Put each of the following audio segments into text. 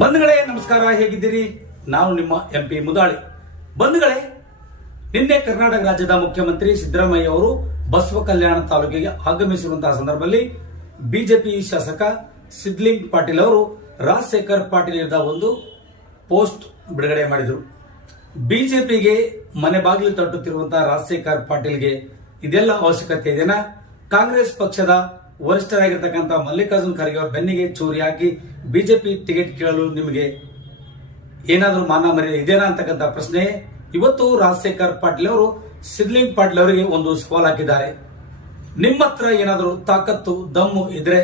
ಬಂಧುಗಳೇ ನಮಸ್ಕಾರ, ಹೇಗಿದ್ದೀರಿ? ನಾನು ನಿಮ್ಮ MP ಮುದಾಳಿ. ಬಂಧುಗಳೇ, ನಿನ್ನೆ ಕರ್ನಾಟಕ ರಾಜ್ಯದ ಮುಖ್ಯಮಂತ್ರಿ ಸಿದ್ದರಾಮಯ್ಯ ಅವರು ಬಸವ ಕಲ್ಯಾಣ ತಾಲೂಕಿಗೆ ಆಗಮಿಸಿರುವಂತಹ ಸಂದರ್ಭದಲ್ಲಿ ಬಿಜೆಪಿ ಶಾಸಕ ಸಿದ್ಲಿಂಗ್ ಪಾಟೀಲ್ ಅವರು ರಾಜಶೇಖರ್ ಪಾಟೀಲ್ ಇದ್ದ ಒಂದು ಪೋಸ್ಟ್ ಬಿಡುಗಡೆ ಮಾಡಿದರು. ಬಿಜೆಪಿಗೆ ಮನೆ ಬಾಗಿಲು ತಟ್ಟುತ್ತಿರುವಂತಹ ರಾಜಶೇಖರ್ ಪಾಟೀಲ್ಗೆ ಇದೆಲ್ಲ ಅವಶ್ಯಕತೆ ಇದೆನಾ? ಕಾಂಗ್ರೆಸ್ ಪಕ್ಷದ ವರಿಷ್ಠರಾಗಿರ್ತಕ್ಕಂಥ ಮಲ್ಲಿಕಾರ್ಜುನ್ ಖರ್ಗೆ ಅವರ ಬೆನ್ನಿಗೆ ಚೂರಿ ಹಾಕಿ ಬಿಜೆಪಿ ಟಿಕೆಟ್ ಕೇಳಲು ನಿಮಗೆ ಏನಾದರೂ ಮಾನ ಮರ್ಯಾದೆ ಇದೆನಾ ಅಂತಕ್ಕಂಥ ಪ್ರಶ್ನೆ ಇವತ್ತು ರಾಜಶೇಖರ್ ಪಾಟೀಲ್ ಅವರು ಸಿದ್ಲಿಂಗ್ ಪಾಟೀಲ್ ಅವರಿಗೆ ಒಂದು ಸವಾಲ್ ಹಾಕಿದ್ದಾರೆ. ನಿಮ್ಮ ಹತ್ರ ಏನಾದರೂ ತಾಕತ್ತು ದಮ್ಮು ಇದ್ರೆ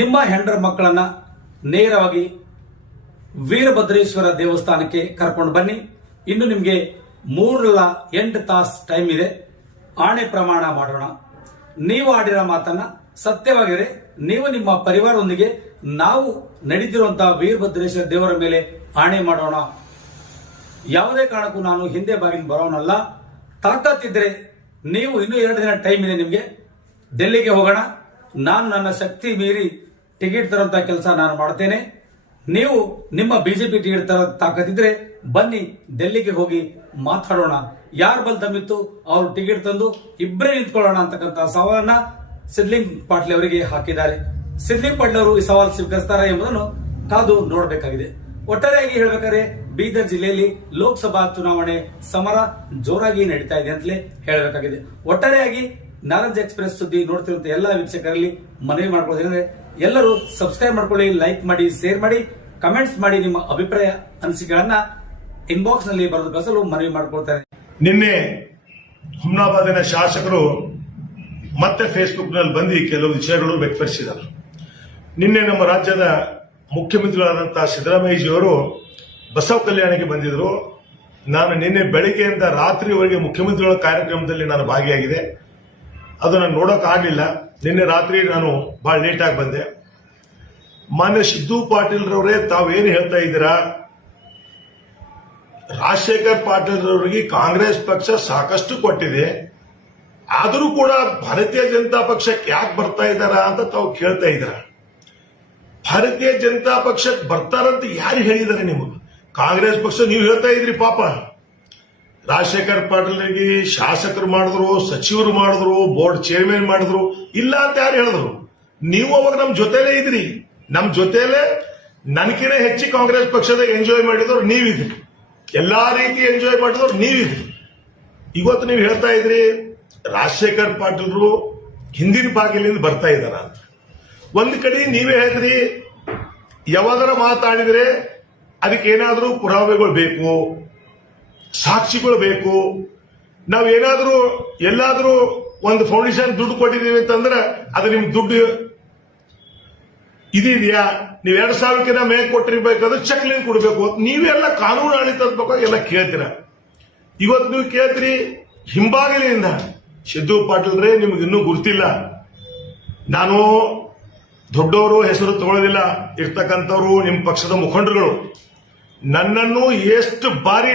ನಿಮ್ಮ ಹೆಂಡರ ಮಕ್ಕಳನ್ನ ನೇರವಾಗಿ ವೀರಭದ್ರೇಶ್ವರ ದೇವಸ್ಥಾನಕ್ಕೆ ಕರ್ಕೊಂಡು ಬನ್ನಿ. ಇನ್ನು ನಿಮಗೆ 3-8 ತಾಸು ಟೈಮ್ ಇದೆ. ಆಣೆ ಪ್ರಮಾಣ ಮಾಡೋಣ. ನೀವು ಆಡಿರೋ ಮಾತನ್ನ ಸತ್ಯವಾಗಿದ್ರೆ ನೀವು ನಿಮ್ಮ ಪರಿವಾರದೊಂದಿಗೆ ನಾವು ನಡೆದಿರುವಂತಹ ವೀರಭದ್ರೇಶ್ವರ ದೇವರ ಮೇಲೆ ಆಣೆ ಮಾಡೋಣ. ಯಾವುದೇ ಕಾರಣಕ್ಕೂ ನಾನು ಹಿಂದೆ ಬಾಗಿನ ಬರೋನಲ್ಲ. ತಾಕತ್ತಿದ್ರೆ ನೀವು ಇನ್ನೂ 2 ದಿನ ಟೈಮ್ ಇದೆ ನಿಮಗೆ. ಡೆಲ್ಲಿಗೆ ಹೋಗೋಣ. ನಾನು ನನ್ನ ಶಕ್ತಿ ಮೀರಿ ಟಿಕೆಟ್ ತರುವಂತಹ ಕೆಲಸ ನಾನು ಮಾಡ್ತೇನೆ. ನೀವು ನಿಮ್ಮ ಬಿಜೆಪಿ ಟಿಕೆಟ್ ತರ ತಾಕತ್ತಿದ್ರೆ ಬನ್ನಿ, ಡೆಲ್ಲಿಗೆ ಹೋಗಿ ಮಾತಾಡೋಣ. ಯಾರು ಬಲ್ ತಮ್ಮಿತ್ತು ಅವರು ಟಿಕೆಟ್ ತಂದು ಇಬ್ಬರೇ ನಿಂತ್ಕೊಳ್ಳೋಣ ಅಂತಕ್ಕಂಥ ಸವಾಲನ್ನ ಸಿದ್ಲಿಂಗ್ ಪಾಟೀಲ್ ಅವರಿಗೆ ಹಾಕಿದ್ದಾರೆ. ಸಿದ್ಲಿಂಗ್ ಪಾಟೀಲ್ ಅವರು ಈ ಸವಾಲು ಸ್ವೀಕರಿಸ್ತಾರೆ ಎಂಬುದನ್ನು ಕಾದು ನೋಡಬೇಕಾಗಿದೆ. ಒಟ್ಟಾರೆಯಾಗಿ ಹೇಳಬೇಕಾದ್ರೆ ಬೀದರ್ ಜಿಲ್ಲೆಯಲ್ಲಿ ಲೋಕಸಭಾ ಚುನಾವಣೆ ಸಮರ ಜೋರಾಗಿ ನಡೀತಾ ಇದೆ ಅಂತಲೇ ಹೇಳಬೇಕಾಗಿದೆ. ಒಟ್ಟಾರೆಯಾಗಿ ನಾರಂಜ್ ಎಕ್ಸ್ಪ್ರೆಸ್ ಸುದ್ದಿ ನೋಡ್ತಿರುವಂತಹ ಎಲ್ಲಾ ವೀಕ್ಷಕರಲ್ಲಿ ಮನವಿ ಮಾಡ್ಕೊಳ್ಳೋದಂದ್ರೆ ಎಲ್ಲರೂ ಸಬ್ಸ್ಕ್ರೈಬ್ ಮಾಡ್ಕೊಳ್ಳಿ, ಲೈಕ್ ಮಾಡಿ, ಶೇರ್ ಮಾಡಿ, ಕಮೆಂಟ್ಸ್ ಮಾಡಿ. ನಿಮ್ಮ ಅಭಿಪ್ರಾಯ ಅನಿಸಿಕೆಗಳನ್ನ ಇನ್ಬಾಕ್ಸ್ ನಲ್ಲಿ ಬರೆದು ಕಳಿಸಲು ಮನವಿ ಮಾಡ್ಕೊಳ್ತಾರೆ. ನಿನ್ನೆ ಹುಮ್ನಾಬಾದಿನ ಶಾಸಕರು ಮತ್ತೆ ಫೇಸ್ಬುಕ್ ನಲ್ಲಿ ಬಂದು ಕೆಲವು ವಿಷಯಗಳು ವ್ಯಕ್ತಪಡಿಸಿದರು. ನಿನ್ನೆ ನಮ್ಮ ರಾಜ್ಯದ ಮುಖ್ಯಮಂತ್ರಿಗಳಾದಂತಹ ಸಿದ್ದರಾಮಯ್ಯಜಿಯವರು ಬಸವ ಕಲ್ಯಾಣಕ್ಕೆ ಬಂದಿದ್ರು. ನಾನು ನಿನ್ನೆ ಬೆಳಿಗ್ಗೆಯಿಂದ ರಾತ್ರಿವರೆಗೆ ಮುಖ್ಯಮಂತ್ರಿಗಳ ಕಾರ್ಯಕ್ರಮದಲ್ಲಿ ನಾನು ಭಾಗಿಯಾಗಿದೆ. ಅದು ನಾನು ನೋಡೋಕ್ಕಾಗಲಿಲ್ಲ. ನಿನ್ನೆ ರಾತ್ರಿ ನಾನು ಬಹಳ ಲೇಟ್ ಆಗಿ ಬಂದೆ. ಮಾನ್ಯ ಸಿದ್ದು ಪಾಟೀಲ್ ರವರೇ, ತಾವೇನು ಹೇಳ್ತಾ ಇದ್ದೀರಾ? ರಾಜಶೇಖರ್ ಪಾಟೀಲ್ ರವರಿಗೆ ಕಾಂಗ್ರೆಸ್ ಪಕ್ಷ ಸಾಕಷ್ಟು ಕೊಟ್ಟಿದೆ, ಆದರೂ ಕೂಡ ಭಾರತೀಯ ಜನತಾ ಪಕ್ಷಕ್ಕೆ ಯಾಕೆ ಬರ್ತಾ ಇದ್ದಾರಾ ಅಂತ ತಾವು ಕೇಳ್ತಾ ಇದ್ದೀರ. ಭಾರತೀಯ ಜನತಾ ಪಕ್ಷಕ್ಕೆ ಬರ್ತಾರಂತ ಯಾರು ಹೇಳಿದ್ದಾರೆ ನಿಮಗೆ? ಕಾಂಗ್ರೆಸ್ ಪಕ್ಷ ನೀವು ಹೇಳ್ತಾ ಇದ್ರಿ. ಪಾಪ ರಾಜಶೇಖರ್ ಪಾಟೀಲ್ರಿಗೆ ಶಾಸಕರು ಮಾಡಿದ್ರು, ಸಚಿವರು ಮಾಡಿದ್ರು, ಬೋರ್ಡ್ ಚೇರ್ಮನ್ ಮಾಡಿದ್ರು. ಇಲ್ಲ ಅಂತ ಯಾರು ಹೇಳಿದ್ರು? ನೀವು ಅವಾಗ ನಮ್ಮ ಜೊತೆಲೇ ಇದ್ರಿ. ನಮ್ಮ ಜೊತೆಲೇ ನನಗಿನ ಹೆಚ್ಚು ಕಾಂಗ್ರೆಸ್ ಪಕ್ಷದ ಎಂಜಾಯ್ ಮಾಡಿದವರು ನೀವಿದ್ರಿ. ಎಲ್ಲಾ ರೀತಿ ಎಂಜಾಯ್ ಮಾಡಿದವರು ನೀವಿದ್ರಿ. ಇವತ್ತು ನೀವು ಹೇಳ್ತಾ ಇದ್ರಿ ರಾಜಶೇಖರ್ ಪಾಟೀಲ್ರು ಹಿಂದಿನ ಬಾಗಿಲಿಂದ ಬರ್ತಾ ಇದ್ದಾರ ಅಂತ. ಒಂದ್ ಕಡೆ ನೀವೇ ಹೇಳಿದ್ರಿ, ಯಾವಾಗರ ಮಾತಾಡಿದ್ರೆ ಅದಕ್ಕೇನಾದ್ರೂ ಪುರಾವೆಗಳು ಬೇಕು, ಸಾಕ್ಷಿಗಳು ಬೇಕು. ನಾವೇನಾದ್ರೂ ಎಲ್ಲಾದ್ರೂ ಒಂದು ಫೌಂಡೇಶನ್ ದುಡ್ಡು ಕೊಟ್ಟಿದ್ದೀವಿ ಅಂತಂದ್ರೆ ಅದು ನಿಮ್ ದುಡ್ಡು ಇದೆಯಾ? ನೀವು 2,000 ಮೇಲೆ ಕೊಟ್ಟಿರ್ಬೇಕಾದ್ರೆ ಚೆಕ್ ಲೈನ್ ಕೊಡಬೇಕು. ನೀವೆಲ್ಲ ಕಾನೂನು ಆಡಳಿತದ ಬಗ್ಗೆ ಎಲ್ಲ ಕೇಳ್ತೀರ. ಇವತ್ತು ನೀವು ಕೇಳ್ತೀರಿ ಹಿಂಬಾಗಿಲಿಂದ. ಸಿದ್ದು ಪಾಟೀಲ್ರೇ, ನಿಮ್ಗೆ ಇನ್ನೂ ಗುರ್ತಿಲ್ಲ. ನಾನು ದೊಡ್ಡವರು ಹೆಸರು ತಗೊಳ್ಳೋದಿಲ್ಲ. ಇರ್ತಕ್ಕಂಥವ್ರು ನಿಮ್ಮ ಪಕ್ಷದ ಮುಖಂಡರುಗಳು ನನ್ನನ್ನು ಎಷ್ಟು ಬಾರಿ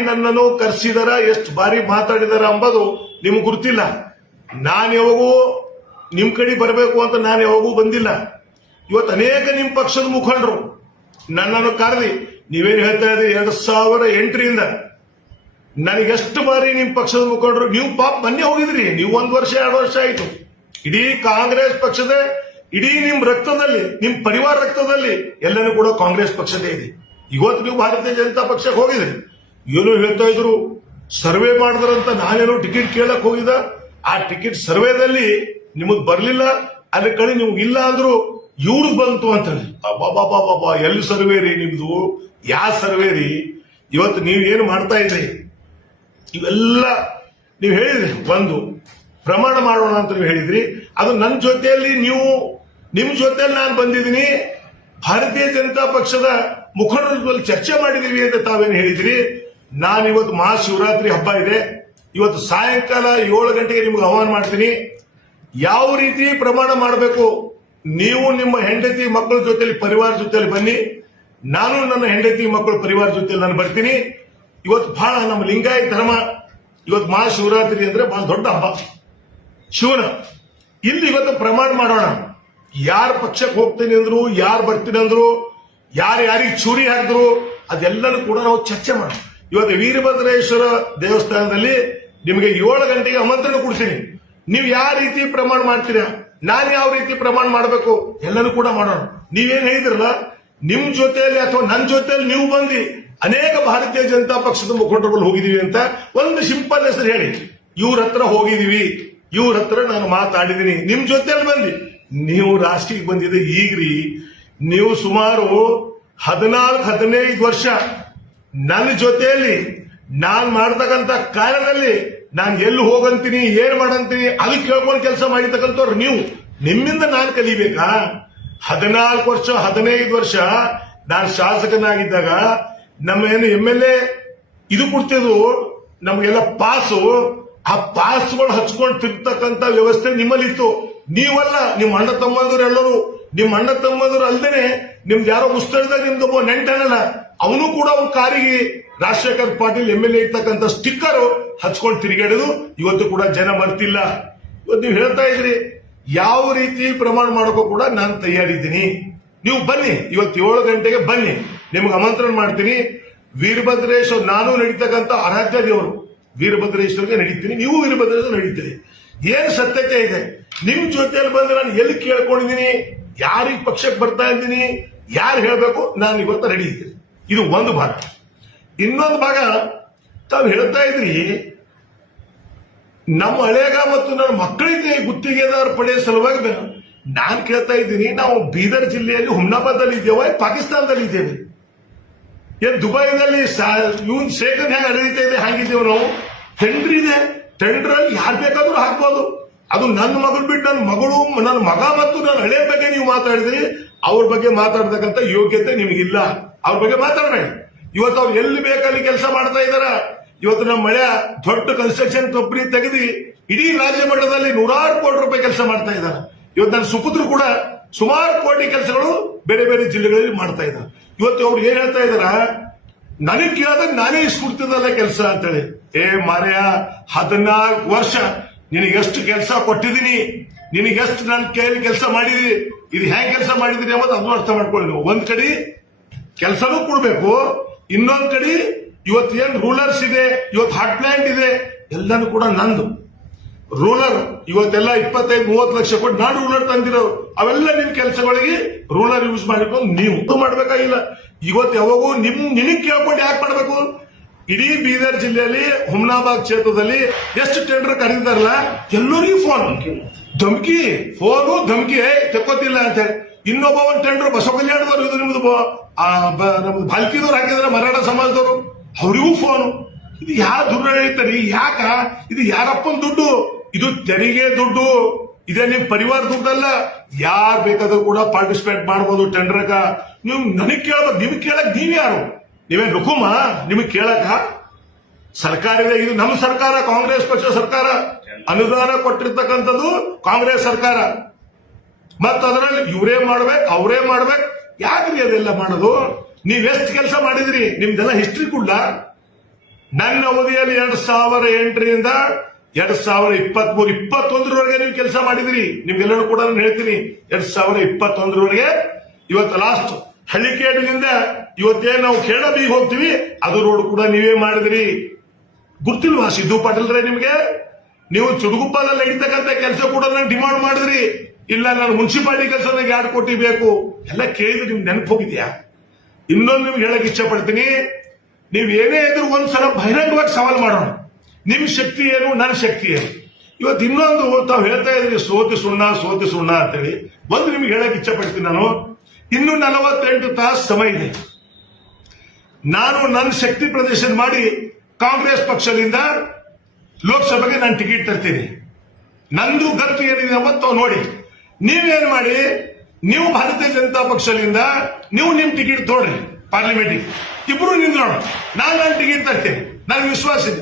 ಕರೆಸಿದಾರ, ಎಷ್ಟು ಬಾರಿ ಮಾತಾಡಿದಾರ ಅಂಬುದು ನಿಮ್ಗೆ ಗುರ್ತಿಲ್ಲ. ನಾನು ಯಾವಾಗೂ ನಿಮ್ ಕಡೆ ಬರಬೇಕು ಅಂತ ನಾನು ಯಾವಾಗೂ ಬಂದಿಲ್ಲ. ಇವತ್ತು ಅನೇಕ ನಿಮ್ಮ ಪಕ್ಷದ ಮುಖಂಡರು ನನ್ನನ್ನು ಕರೆದಿ ನೀವೇನು ಹೇಳ್ತಾ ಇದ್ರಿ 2008ರಿಂದ ನನಗೆಷ್ಟು ಬಾರಿ ನಿಮ್ಮ ಪಕ್ಷದ ಮುಖಂಡರು ನೀವು ಪಾಪ ಮೊನ್ನೆ ಹೋಗಿದ್ರಿ. ನೀವು 1 ವರ್ಷ 2 ವರ್ಷ ಆಯಿತು. ಇಡೀ ಕಾಂಗ್ರೆಸ್ ಪಕ್ಷದ ಇಡೀ ನಿಮ್ ರಕ್ತದಲ್ಲಿ, ನಿಮ್ ಪರಿವಾರ ರಕ್ತದಲ್ಲಿ ಎಲ್ಲನೂ ಕೂಡ ಕಾಂಗ್ರೆಸ್ ಪಕ್ಷದೇ ಇದೆ. ಇವತ್ತು ನೀವು ಭಾರತೀಯ ಜನತಾ ಪಕ್ಷಕ್ಕೆ ಹೋಗಿದ್ರಿ. ಏನೋ ಹೇಳ್ತಾ ಇದ್ರು, ಸರ್ವೆ ಮಾಡಿದ್ರಂತ. ನಾನೇನೋ ಟಿಕೆಟ್ ಕೇಳಕ್ ಹೋಗಿದ್ದ. ಆ ಟಿಕೆಟ್ ಸರ್ವೆದಲ್ಲಿ ನಿಮಗ್ ಬರ್ಲಿಲ್ಲ, ಅದ್ರ ಕಡೆ ನಿಮ್ಗೆ ಇಲ್ಲ ಅಂದ್ರು ಇವ್ರಿಗೆ ಬಂತು ಅಂತ ಹೇಳಿ. ಅಬ್ಬಾ, ಎಲ್ಲಿ ಸರ್ವೆ ರೀ ನಿಮ್ದು? ಯಾವ ಸರ್ವೆ ರೀ? ಇವತ್ತು ನೀವು ಏನು ಮಾಡ್ತಾ ಇದ್ರಿ ಇವೆಲ್ಲ ನೀವು ಹೇಳಿದ್ರಿ. ಒಂದು ಪ್ರಮಾಣ ಮಾಡೋಣ ಅಂತ ನೀವು ಹೇಳಿದ್ರಿ. ಅದು ನನ್ನ ಜೊತೆಯಲ್ಲಿ ನಿಮ್ ಜೊತೆಯಲ್ಲಿ ನಾನು ಬಂದಿದ್ದೀನಿ. ಭಾರತೀಯ ಜನತಾ ಪಕ್ಷದ ಮುಖಂಡರ ಜೊತೆ ಚರ್ಚೆ ಮಾಡಿದೀವಿ ಅಂತ ತಾವೇನು ಹೇಳಿದ್ರಿ. ನಾನು ಇವತ್ತು ಮಹಾಶಿವರಾತ್ರಿ ಹಬ್ಬ ಇದೆ. ಇವತ್ತು ಸಾಯಂಕಾಲ 7 ಗಂಟೆಗೆ ನಿಮ್ಗೆ ಆಹ್ವಾನ ಮಾಡ್ತೀನಿ. ಯಾವ ರೀತಿ ಪ್ರಮಾಣ ಮಾಡಬೇಕು, ನೀವು ನಿಮ್ಮ ಹೆಂಡತಿ ಮಕ್ಕಳ ಜೊತೆಲಿ ಪರಿವಾರ ಜೊತೆಲಿ ಬನ್ನಿ. ನಾನು ನನ್ನ ಹೆಂಡತಿ ಮಕ್ಕಳ ಪರಿವಾರ ಜೊತೆಲಿ ನಾನು ಬರ್ತೀನಿ. ಇವತ್ತು ಬಹಳ ನಮ್ಮ ಲಿಂಗಾಯತ ಧರ್ಮ, ಇವತ್ತು ಮಹಾಶಿವರಾತ್ರಿ ಅಂದ್ರೆ ಬಹಳ ದೊಡ್ಡ ಹಬ್ಬ ಶಿವನ. ಇಲ್ಲಿ ಇವತ್ತು ಪ್ರಮಾಣ ಮಾಡೋಣ. ಯಾರ ಪಕ್ಷಕ್ಕೆ ಹೋಗ್ತೀನಿ ಅಂದ್ರು, ಯಾರು ಬರ್ತೀನಿ ಅಂದ್ರು, ಯಾರಿಗೆ ಚೂರಿ ಹಾಕಿದ್ರು ಅದೆಲ್ಲನೂ ಕೂಡ ನಾವು ಚರ್ಚೆ ಮಾಡೋಣ. ಇವತ್ತು ವೀರಭದ್ರೇಶ್ವರ ದೇವಸ್ಥಾನದಲ್ಲಿ ನಿಮಗೆ 7 ಗಂಟೆಗೆ ಆಮಂತ್ರಣ ಕೊಡ್ತೀನಿ. ನೀವು ಯಾವ ರೀತಿ ಪ್ರಮಾಣ ಮಾಡ್ತೀರಾ, ನಾನು ಯಾವ ರೀತಿ ಪ್ರಮಾಣ ಮಾಡಬೇಕು ಎಲ್ಲನೂ ಕೂಡ ಮಾಡೋಣ. ನೀವೇನ್ ಹೇಳಿದ್ರಲ್ಲ, ನಿಮ್ ಜೊತೆಯಲ್ಲಿ ಅಥವಾ ನನ್ನ ಜೊತೆಯಲ್ಲಿ ನೀವು ಬಂದು ಅನೇಕ ಭಾರತೀಯ ಜನತಾ ಪಕ್ಷದ ಮುಖಂಡರುಗಳು ಹೋಗಿದೀವಿ ಅಂತ ಒಂದು ಸಿಂಪಲ್ ಹೆಸರು ಹೇಳಿ. ಇವ್ರ ಹತ್ರ ಹೋಗಿದೀವಿ, ಇವ್ರ ಹತ್ರ ನಾನು ಮಾತಾಡಿದೀನಿ, ನಿಮ್ ಜೊತೆಯಲ್ಲಿ ಬಂದು. ನೀವು ರಾಷ್ಟ್ರೀಯಕ್ಕೆ ಬಂದಿದೆ ಈಗ್ರಿ. ನೀವು ಸುಮಾರು 14-15 ವರ್ಷ ನನ್ನ ಜೊತೆಯಲ್ಲಿ ನಾನ್ ಮಾಡ್ತಕ್ಕಂಥ ಕಾರ್ಯದಲ್ಲಿ ನಾನು ಎಲ್ಲಿ ಹೋಗಂತೀನಿ, ಏನ್ ಮಾಡಂತೀನಿ ಅದು ಕೇಳ್ಕೊಂಡು ಕೆಲಸ ಮಾಡಿರ್ತಕ್ಕಂಥವ್ರು ನೀವು. ನಿಮ್ಮಿಂದ ನಾನು ಕಲಿಬೇಕಾ? 14 ವರ್ಷ 15 ವರ್ಷ ನಾನು ಶಾಸಕನಾಗಿದ್ದಾಗ ನಮ್ಮ ಏನು MLA ಇದು ಕೊಡ್ತಿದ್ರು ನಮಗೆಲ್ಲ ಪಾಸು. ಆ ಪಾಸ್ಗಳು ಹಚ್ಕೊಂಡು ತಿರ್ತಕ್ಕಂಥ ವ್ಯವಸ್ಥೆ ನಿಮ್ಮಲ್ಲಿತ್ತು. ನೀವಲ್ಲ, ನಿಮ್ಮ ಅಣ್ಣ ತಮ್ಮಂದ್ರು ಎಲ್ಲರೂ. ನಿಮ್ಮ ಅಣ್ಣ ತಮ್ಮಂದ್ರು ಅಲ್ದೇನೆ ನಿಮ್ದು ಯಾರೋ ಮುಸ್ತಳಿದಾಗ ನಿಮ್ದು ಒಬ್ಬ ನೆಂಟನಲ್ಲ, ಅವನು ಕೂಡ ಒಂದು ಕಾರಿಗೆ ರಾಜಶೇಖರ್ ಪಾಟೀಲ್ MLA ಇರ್ತಕ್ಕಂಥ ಸ್ಟಿಕ್ಕರ್ ಹಚ್ಕೊಂಡು ತಿರುಗಾಡೋದು ಇವತ್ತು ಕೂಡ ಜನ ಮರ್ತಿಲ್ಲ. ಇವತ್ತು ನೀವು ಹೇಳ್ತಾ ಇದ್ರಿ ಯಾವ ರೀತಿ ಪ್ರಮಾಣ ಮಾಡೋಕ್ಕೂ ಕೂಡ ನಾನು ತಯಾರಿದ್ದೀನಿ. ನೀವು ಬನ್ನಿ, ಇವತ್ತು 7 ಗಂಟೆಗೆ ಬನ್ನಿ, ನಿಮ್ಗೆ ಆಮಂತ್ರಣ ಮಾಡ್ತೀನಿ. ವೀರಭದ್ರೇಶ್ವರ ನಾನು ನಡೀತಕ್ಕಂಥ ಆರಾಧ್ಯ ದೇವರು ವೀರಭದ್ರೇಶ್ವರಿಗೆ ನಡೀತೀನಿ, ನೀವು ವೀರಭದ್ರೇಶ್ವರ ನಡೀತೀರಿ. ಏನ್ ಸತ್ಯತೆ ಇದೆ? ನಿಮ್ ಜೊತೆಯಲ್ಲಿ ಬಂದು ನಾನು ಎಲ್ಲಿ ಕೇಳ್ಕೊಂಡಿದ್ದೀನಿ, ಯಾರಿಗೆ ಪಕ್ಷಕ್ಕೆ ಬರ್ತಾ ಇದ್ದೀನಿ, ಯಾರು ಹೇಳ್ಬೇಕು, ನಾನು ಇವತ್ತು ರೆಡಿ ಇದ್ದೀನಿ. ಇದು ಒಂದು ಭಾಗ. ಇನ್ನೊಂದು ಭಾಗ ತಾವು ಹೇಳ್ತಾ ಇದ್ರಿ ನಮ್ಮ ಹಳೇಗ ಮತ್ತು ನನ್ನ ಮಕ್ಕಳಿಗೆ ಗುತ್ತಿಗೆದಾರ ಪಡೆಯ ಸಲುವಾಗಿ. ನಾನು ಕೇಳ್ತಾ ಇದ್ದೀನಿ, ನಾವು ಬೀದರ್ ಜಿಲ್ಲೆಯಲ್ಲಿ ಹುಮ್ನಾಬಾದಲ್ಲಿ ಇದ್ದೇವೆ, ಪಾಕಿಸ್ತಾನದಲ್ಲಿ ಇದ್ದೇವೆ. ಏನ್ ದುಬೈದಲ್ಲಿ ಇವನ್ ಶೇಖರ್ ಹೆಂಗ್ ನಡೀತಾ ಇದೆ ಹಾಗಿದ್ದೇವೆ ನಾವು. ಟೆಂಡರ್ ಇದೆ, ಟೆಂಡರ್ ಅಲ್ಲಿ ಯಾರು ಬೇಕಾದ್ರೂ ಹಾಕ್ಬೋದು. ಅದು ನನ್ನ ಮಗಳು ಬಿಟ್ಟು ನನ್ನ ಮಗಳು, ನನ್ನ ಮಗ ಮತ್ತು ನನ್ನ ಹಳೆ ಬಗ್ಗೆ ನೀವು ಮಾತಾಡಿದ್ರಿ. ಅವ್ರ ಬಗ್ಗೆ ಮಾತಾಡ್ತಕ್ಕಂಥ ಯೋಗ್ಯತೆ ನಿಮಗಿಲ್ಲ. ಅವ್ರ ಬಗ್ಗೆ ಮಾತಾಡಬೇಡಿ. ಇವತ್ತು ಅವ್ರು ಎಲ್ಲಿ ಬೇಕಲ್ಲಿ ಕೆಲಸ ಮಾಡ್ತಾ ಇದಾರ. ಇವತ್ತು ನಮ್ಮ ಮಳೆ ದೊಡ್ಡ ಕನ್ಸ್ಟ್ರಕ್ಷನ್ ಕಂಪನಿ ತೆಗೆದು ಇಡೀ ರಾಜ್ಯ ಮಟ್ಟದಲ್ಲಿ 100 ಕೋಟಿ ರೂಪಾಯಿ ಕೆಲಸ ಮಾಡ್ತಾ ಇದ್ದಾರೆ. ಇವತ್ತು ನನ್ನ ಸುಪುತ್ರರು ಕೂಡ ಸುಮಾರು ಕೋಟಿ ಕೆಲಸಗಳು ಬೇರೆ ಬೇರೆ ಜಿಲ್ಲೆಗಳಲ್ಲಿ ಮಾಡ್ತಾ ಇದ್ದಾರೆ. ಇವತ್ತು ಅವ್ರು ಏನ್ ಹೇಳ್ತಾ ಇದಾರ, ನನಗ್ ಕೇಳಿದಾಗ ನಾನೇ ಇಸ್ಕೊಡ್ತಿದ್ದಲ್ಲ ಕೆಲಸ ಅಂತೇಳಿ. ಮಾರ್ಯ 14 ವರ್ಷ ನಿನಗೆಷ್ಟು ಕೆಲಸ ಕೊಟ್ಟಿದ್ದೀನಿ, ನಿನಗೆಷ್ಟು ನನ್ನ ಕೈಯಲ್ಲಿ ಕೆಲಸ ಮಾಡಿದೀನಿ, ಇದು ಹೆಂಗ್ ಕೆಲಸ ಮಾಡಿದೀನಿ ಅನ್ನೋದು ಅದನ್ನು ಅರ್ಥ ಮಾಡ್ಕೊಳ್ಳಿ. ನೀವು ಒಂದ್ ಕಡೆ ಕೆಲಸನೂ ಕೊಡ್ಬೇಕು, ಇನ್ನೊಂದ್ ಕಡೆ ಇವತ್ತು ಏನ್ ರೂಲರ್ಸ್ ಇದೆ, ಇವತ್ತು ಹಾಟ್ ಪ್ಲಾಂಟ್ ಇದೆ, ಎಲ್ಲಾನು ಕೂಡ ನಂದು. ರೂಲರ್ ಇವತ್ತೆಲ್ಲ 25-30 ಲಕ್ಷ ಕೊಟ್ಟು ನಾನು ರೂಲರ್ ತಂದಿರೋರು. ಅವೆಲ್ಲ ನಿಮ್ ಕೆಲಸಗಳಿಗೆ ರೂಲರ್ ಯೂಸ್ ಮಾಡಿಕೊಂಡು ನೀವು ಮಾಡ್ಬೇಕಾಗಿಲ್ಲ. ಇವತ್ತು ಯಾವಾಗೂ ನಿನಗ್ ಕೇಳ್ಕೊಂಡು ಯಾಕೆ ಮಾಡ್ಬೇಕು? ಇಡೀ ಬೀದರ್ ಜಿಲ್ಲೆಯಲ್ಲಿ ಹುಮ್ನಾಬಾದ್ ಕ್ಷೇತ್ರದಲ್ಲಿ ಎಷ್ಟು ಟೆಂಡರ್ ಕರೀತಾರಲ್ಲ, ಎಲ್ಲರಿಗೂ ಫೋನ್ ಧಮಕಿ, ಫೋನು ಧಮಕಿ, ತೆಕ್ಕೋತಿಲ್ಲ ಅಂತ ಹೇಳಿ. ಇನ್ನೊಬ್ಬ ಒಂದು ಟೆಂಡರ್ ಬಸವ ಕಲ್ಯಾಣದವರು, ಇದು ನಿಮ್ದು ನಮ್ದು ಬಾಲ್ಕಿದವ್ರು ಹಾಕಿದಾರೆ ಮರಾಠ ಸಮಾಜದವರು, ಅವರಿಗೂ ಫೋನು. ಇದು ಯಾರು ದುಡ್ಡು ಹೇಳ್ತಾರೆ? ಯಾಕ? ಇದು ಯಾರಪ್ಪನ ದುಡ್ಡು? ಇದು ತೆರಿಗೆ ದುಡ್ಡು. ಇದೇ ನಿಮ್ ಪರಿವಾರ ದುಡ್ಡಲ್ಲ. ಯಾರು ಬೇಕಾದ್ರೂ ಕೂಡ ಪಾರ್ಟಿಸಿಪೇಟ್ ಮಾಡಬಹುದು ಟೆಂಡರ್ಗ. ನೀವು ನನಗ್ ಕೇಳಬೇಕು, ನಿಮ್ಗೆ ಕೇಳಕ್ ನೀವ್ ಯಾರು? ನೀವೇ ನುಕುಮ ನಿಮಗ್ ಕೇಳಕ? ಸರ್ಕಾರ ಇದೆ, ಇದು ನಮ್ಮ ಸರ್ಕಾರ, ಕಾಂಗ್ರೆಸ್ ಪಕ್ಷ ಸರ್ಕಾರ. ಅನುದಾನ ಕೊಟ್ಟಿರ್ತಕ್ಕಂಥದ್ದು ಕಾಂಗ್ರೆಸ್ ಸರ್ಕಾರ. ಮತ್ತ ಅದರಲ್ಲಿ ಇವರೇ ಮಾಡ್ಬೇಕು, ಅವರೇ ಮಾಡ್ಬೇಕು. ಯಾಕ್ರಿ ಅದೆಲ್ಲ ಮಾಡೋದು? ನೀವೆಷ್ಟು ಕೆಲಸ ಮಾಡಿದ್ರಿ? ನಿಮ್ದೆಲ್ಲ ಹಿಸ್ಟ್ರಿ ಕೊಡ್ಲ? ನನ್ನ ಅವಧಿಯಲ್ಲಿ 2008ರಿಂದ 2023-21ರವರೆಗೆ ನೀವು ಕೆಲಸ ಮಾಡಿದ್ರಿ. ನಿಮ್ಗೆಲ್ಲರೂ ಕೂಡ ನಾನು ಹೇಳ್ತೀನಿ, 2021ರವರೆಗೆ. ಇವತ್ತು ಲಾಸ್ಟ್ ಹಳ್ಳಿಕೇಡಿನಿಂದ ಇವತ್ತೇನು ನಾವು ಕೇಳಬೀಗ ಹೋಗ್ತೀವಿ ಅದು ರೋಡ್ ಕೂಡ ನೀವೇ ಮಾಡಿದ್ರಿ. ಗುರ್ತಿಲ್ವಾ ಸಿದ್ದು ಪಾಟೀಲ್ರೆ ನಿಮ್ಗೆ? ನೀವು ಚುಡುಗುಪ್ಪದಲ್ಲಿ ನಡೀತಕ್ಕಂಥ ಕೆಲಸ ಕೂಡ ನಾನು ಡಿಮಾಂಡ್ ಮಾಡಿದ್ರಿ. ಇಲ್ಲ, ನಾನು ಮುನ್ಸಿಪಾಲಿಟಿ ಕೆಲಸ ನನಗೆ 2 ಕೋಟಿ ಬೇಕು ಎಲ್ಲ ಕೇಳಿದ್ರೆ ನಿಮ್ಗೆ ನೆನಪು ಹೋಗಿದ್ಯಾ? ಇನ್ನೊಂದು ನಿಮ್ಗೆ ಹೇಳಕ್ ಇಷ್ಟ ಪಡ್ತೀನಿ, ನೀವ್ ಏನೇ ಇದ್ರು ಒಂದ್ಸಲ ಬಹಿರಂಗವಾಗಿ ಸವಾಲ್ ಮಾಡೋಣ. ನಿಮ್ ಶಕ್ತಿ ಏನು, ನನ್ನ ಶಕ್ತಿ ಏನು? ಇವತ್ತು ಇನ್ನೊಂದು ತಾವು ಹೇಳ್ತಾ ಇದ್ರಿ ಸೋತಿ ಸುಣ್ಣ ಅಂತೇಳಿ. ಒಂದು ನಿಮ್ಗೆ ಹೇಳಕ್ ಇಚ್ಛೆ ಪಡ್ತೀನಿ, ನಾನು ಇನ್ನು 48 ತಾಸು ಸಮಯ ಇದೆ. ನಾನು ನನ್ನ ಶಕ್ತಿ ಪ್ರದರ್ಶನ ಮಾಡಿ ಕಾಂಗ್ರೆಸ್ ಪಕ್ಷದಿಂದ ಲೋಕಸಭೆಗೆ ನಾನು ಟಿಕೆಟ್ ತರ್ತೀನಿ. ನಂದು ಗತ್ತು ಏನಿದೆ ಅವತ್ತು ನೋಡಿ. ನೀವೇನ್ ಮಾಡಿ, ನೀವು ಭಾರತೀಯ ಜನತಾ ಪಕ್ಷದಿಂದ ನೀವು ನಿಮ್ ಟಿಕೆಟ್ ತೋಡ್ರಿ ಪಾರ್ಲಿಮೆಂಟಿಗೆ, ಇಬ್ರು ನಿಂದ್ರೋಣ. ನಾನು ಟಿಕೆಟ್ ತರ್ತೇನೆ, ನನಗೆ ವಿಶ್ವಾಸ ಇದೆ.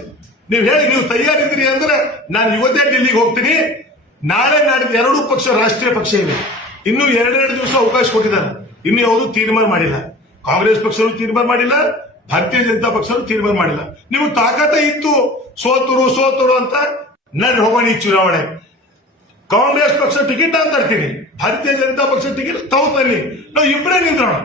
ನೀವು ಹೇಳಿ ನೀವು ತಯಾರಿದ್ದೀರಿ ಅಂದ್ರೆ ನಾನು ಇವತ್ತೇ ಡೆಲ್ಲಿಗೆ ಹೋಗ್ತೀನಿ. ನಾಳೆ ನಾಡಿದ್ದು 2 ಪಕ್ಷ ರಾಷ್ಟ್ರೀಯ ಪಕ್ಷ ಇವೆ. ಇನ್ನು 2 ದಿವಸ ಅವಕಾಶ ಕೊಟ್ಟಿದ್ದಾರೆ. ಇನ್ನು ಯಾವುದು ತೀರ್ಮಾನ ಮಾಡಿಲ್ಲ. ಕಾಂಗ್ರೆಸ್ ಪಕ್ಷನೂ ತೀರ್ಮಾನ ಮಾಡಿಲ್ಲ, ಭಾರತೀಯ ಜನತಾ ಪಕ್ಷನೂ ತೀರ್ಮಾನ ಮಾಡಿಲ್ಲ. ನೀವು ತಾಕತ್ತ ಇತ್ತು ಸೋತರು ಅಂತ ನಡ್ರಿ ಹೋಗೋಣ ಈ ಚುನಾವಣೆ. ಕಾಂಗ್ರೆಸ್ ಪಕ್ಷ ಟಿಕೆಟ್ ಅಂತ ತರ್ತೀನಿ, ಭಾರತೀಯ ಜನತಾ ಪಕ್ಷ ಟಿಕೆಟ್ ತಗೋತೀನಿ. ನಾವು ಇಬ್ಬರೇ ನಿಂತ್ರೋಣ.